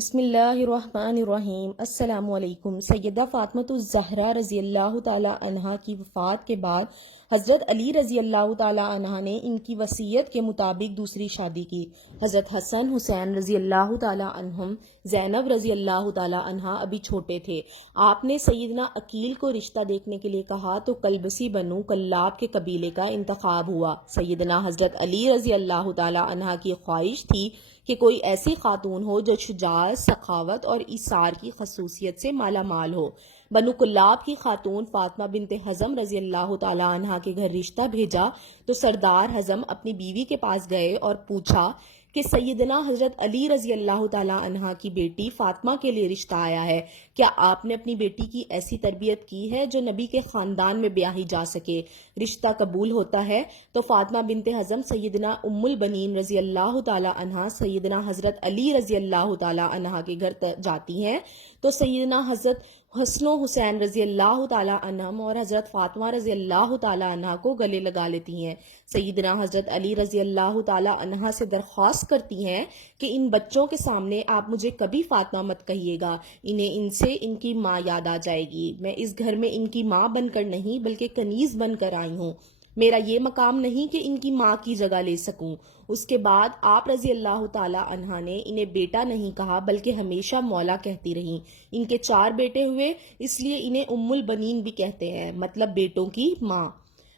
بسم اللہ الرحمن الرحیم۔ السلام علیکم۔ سیدہ فاطمۃ الزہرا رضی اللہ تعالیٰ عنہا کی وفات کے بعد حضرت علی رضی اللہ تعالیٰ عنہ نے ان کی وصیت کے مطابق دوسری شادی کی۔ حضرت حسن حسین رضی اللہ تعالیٰ عنہم، زینب رضی اللہ تعالیٰ عنہا ابھی چھوٹے تھے۔ آپ نے سیدنا عقیل کو رشتہ دیکھنے کے لیے کہا تو کلبسی بنو کلاب کے قبیلے کا انتخاب ہوا۔ سیدنا حضرت علی رضی اللہ تعالیٰ عنہ کی خواہش تھی کہ کوئی ایسی خاتون ہو جو شجاعت، سخاوت اور ایثار کی خصوصیت سے مالا مال ہو۔ بنو کلاب کی خاتون فاطمہ بنت حزم رضی اللہ تعالیٰ عنہا کے گھر رشتہ بھیجا تو سردار حزم اپنی بیوی کے پاس گئے اور پوچھا کہ سیدنا حضرت علی رضی اللہ تعالیٰ عنہا کی بیٹی فاطمہ کے لیے رشتہ آیا ہے، کیا آپ نے اپنی بیٹی کی ایسی تربیت کی ہے جو نبی کے خاندان میں بیاہی جا سکے؟ رشتہ قبول ہوتا ہے تو فاطمہ بنت حزم سیدنا ام البنین رضی اللہ تعالیٰ عنہا سیدنا حضرت علی رضی اللہ تعالیٰ عنہا کے گھر جاتی ہیں تو سیدنا حضرت حسن و حسین رضی اللہ تعالیٰ عنہم اور حضرت فاطمہ رضی اللہ تعالیٰ عنہا کو گلے لگا لیتی ہیں۔ سیدنا حضرت علی رضی اللہ تعالیٰ عنہا سے درخواست کرتی ہیں کہ ان بچوں کے سامنے آپ مجھے کبھی فاطمہ مت کہیے گا، انہیں ان سے ان کی ماں یاد آ جائے گی۔ میں اس گھر میں ان کی ماں بن کر نہیں بلکہ کنیز بن کر آئی ہوں، میرا یہ مقام نہیں کہ ان کی ماں کی جگہ لے سکوں۔ اس کے بعد آپ رضی اللہ تعالیٰ عنہا نے انہیں بیٹا نہیں کہا بلکہ ہمیشہ مولا کہتی رہیں۔ ان کے 4 بیٹے ہوئے، اس لیے انہیں ام البنین بھی کہتے ہیں، مطلب بیٹوں کی ماں۔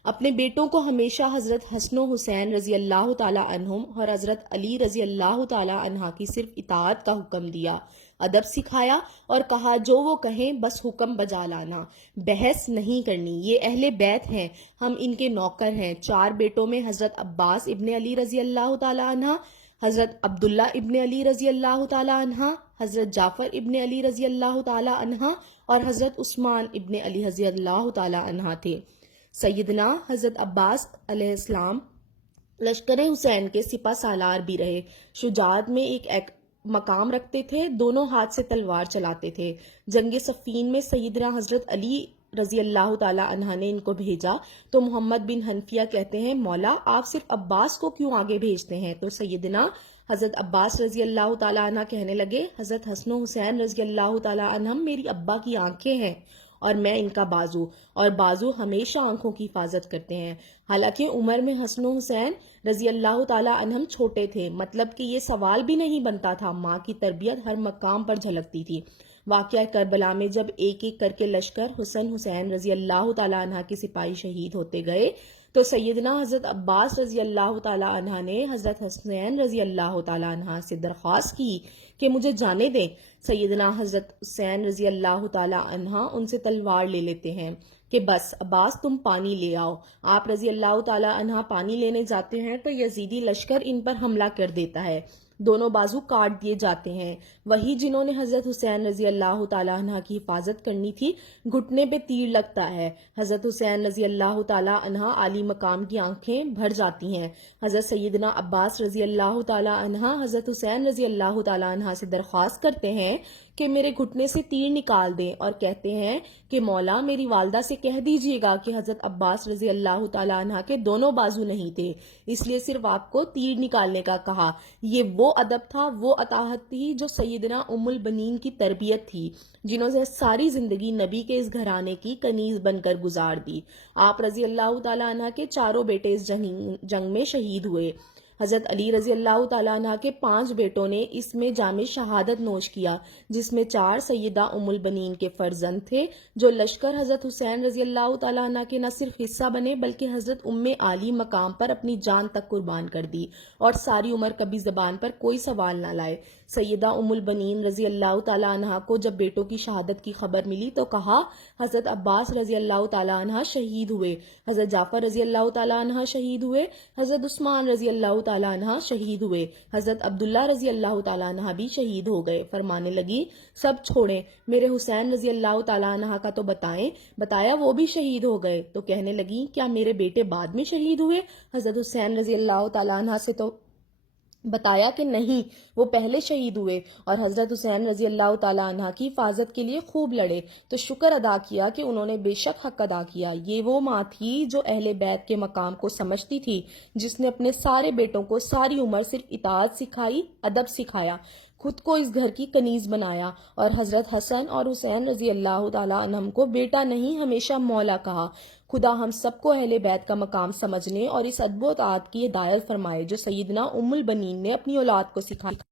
اپنے بیٹوں کو ہمیشہ حضرت حسن و حسین رضی اللہ تعالیٰ عنہم اور حضرت علی رضی اللہ تعالیٰ عنہا کی صرف اطاعت کا حکم دیا، ادب سکھایا اور کہا جو وہ کہیں بس حکم بجا لانا، بحث نہیں کرنی، یہ اہل بیت ہیں، ہم ان کے نوکر ہیں۔ 4 بیٹوں میں حضرت عباس ابن علی رضی اللہ تعالیٰ عنہ، حضرت عبداللہ ابن علی رضی اللہ تعالیٰ عنہ، حضرت جعفر ابن علی رضی اللہ تعالیٰ عنہ اور حضرت عثمان ابن علی رضی اللہ تعالیٰ عنہ تھے۔ سیدنا حضرت عباس علیہ السلام لشکر حسین کے سپہ سالار بھی رہے، شجاعت میں ایک مقام رکھتے تھے، دونوں ہاتھ سے تلوار چلاتے تھے۔ جنگ صفین میں سیدنا حضرت علی رضی اللہ تعالیٰ عنہ نے ان کو بھیجا تو محمد بن حنفیہ کہتے ہیں مولا آپ صرف عباس کو کیوں آگے بھیجتے ہیں؟ تو سیدنا حضرت عباس رضی اللہ تعالیٰ عنہ کہنے لگے حضرت حسن و حسین رضی اللہ تعالیٰ عنہ میری ابا کی آنکھیں ہیں اور میں ان کا بازو، اور بازو ہمیشہ آنکھوں کی حفاظت کرتے ہیں۔ حالانکہ عمر میں حسن و حسین رضی اللہ تعالیٰ عنہم چھوٹے تھے، مطلب کہ یہ سوال بھی نہیں بنتا تھا، ماں کی تربیت ہر مقام پر جھلکتی تھی۔ واقعہ کربلا میں جب ایک ایک کر کے لشکر حسن حسین رضی اللہ تعالیٰ عنہ کے سپاہی شہید ہوتے گئے تو سیدنا حضرت عباس رضی اللہ تعالیٰ عنہ نے حضرت حسین رضی اللہ تعالیٰ عنہ سے درخواست کی کہ مجھے جانے دیں۔ سیدنا حضرت حسین رضی اللہ تعالیٰ عنہ ان سے تلوار لے لیتے ہیں کہ بس عباس تم پانی لے آؤ۔ آپ رضی اللہ تعالیٰ عنہ پانی لینے جاتے ہیں تو یزیدی لشکر ان پر حملہ کر دیتا ہے، دونوں بازو کاٹ دیے جاتے ہیں۔ وہی جنہوں نے حضرت حسین رضی اللہ تعالیٰ عنہ کی حفاظت کرنی تھی، گھٹنے پہ تیر لگتا ہے۔ حضرت حسین رضی اللہ تعالیٰ عنہ عالی مقام کی آنکھیں بھر جاتی ہیں۔ حضرت سیدنا عباس رضی اللہ تعالیٰ عنہ حضرت حسین رضی اللہ تعالیٰ عنہ سے درخواست کرتے ہیں کہ میرے گھٹنے سے تیر نکال دیں، اور کہتے ہیں کہ مولا میری والدہ سے کہہ دیجئے گا کہ حضرت عباس رضی اللہ تعالیٰ عنہ کے دونوں بازو نہیں تھے، اس لیے صرف آپ کو تیر نکالنے کا کہا۔ یہ وہ ادب تھا، وہ اطاعت تھی جو سیدنا ام البنین کی تربیت تھی، جنہوں نے ساری زندگی نبی کے اس گھرانے کی کنیز بن کر گزار دی۔ آپ رضی اللہ تعالیٰ عنہ کے 4 بیٹے اس جنگ میں شہید ہوئے۔ حضرت علی رضی اللہ تعالیٰ عنہ کے 5 بیٹوں نے اس میں جام شہادت نوش کیا، جس میں 4 سیدہ ام البنین کے فرزند تھے جو لشکر حضرت حسین رضی اللہ تعالیٰ عنہ کے نہ صرف حصہ بنے بلکہ حضرت ام عالی مقام پر اپنی جان تک قربان کر دی اور ساری عمر کبھی زبان پر کوئی سوال نہ لائے۔ سیدہ ام البنین رضی اللہ تعالیٰ عنہ کو جب بیٹوں کی شہادت کی خبر ملی تو کہا حضرت عباس رضی اللہ تعالیٰ عنہ شہید ہوئے، حضرت جعفر رضی اللہ تعالیٰ عنہ شہید ہوئے، حضرت عثمان رضی اللہ تعالیٰ عنہ شہید ہوئے، حضرت عبداللہ رضی اللہ تعالیٰ عنہ بھی شہید ہو گئے۔ فرمانے لگی سب چھوڑیں، میرے حسین رضی اللہ تعالیٰ عنہ کا تو بتایا وہ بھی شہید ہو گئے۔ تو کہنے لگی کیا میرے بیٹے بعد میں شہید ہوئے؟ حضرت حسین رضی اللہ تعالیٰ عنہ سے تو بتایا کہ نہیں، وہ پہلے شہید ہوئے، اور حضرت حسین رضی اللہ تعالیٰ عنہ کی حفاظت کے لیے خوب لڑے، تو شکر ادا کیا کہ انہوں نے بے شک حق ادا کیا۔ یہ وہ ماں تھی جو اہل بیت کے مقام کو سمجھتی تھی، جس نے اپنے سارے بیٹوں کو ساری عمر صرف اطاعت سکھائی، ادب سکھایا، خود کو اس گھر کی کنیز بنایا اور حضرت حسن اور حسین رضی اللہ تعالیٰ عنہم کو بیٹا نہیں ہمیشہ مولا کہا۔ خدا ہم سب کو اہل بیت کا مقام سمجھنے اور اس ادب و اطاعت کی ہدایت فرمائے جو سیدنا ام البنین نے اپنی اولاد کو سکھائی۔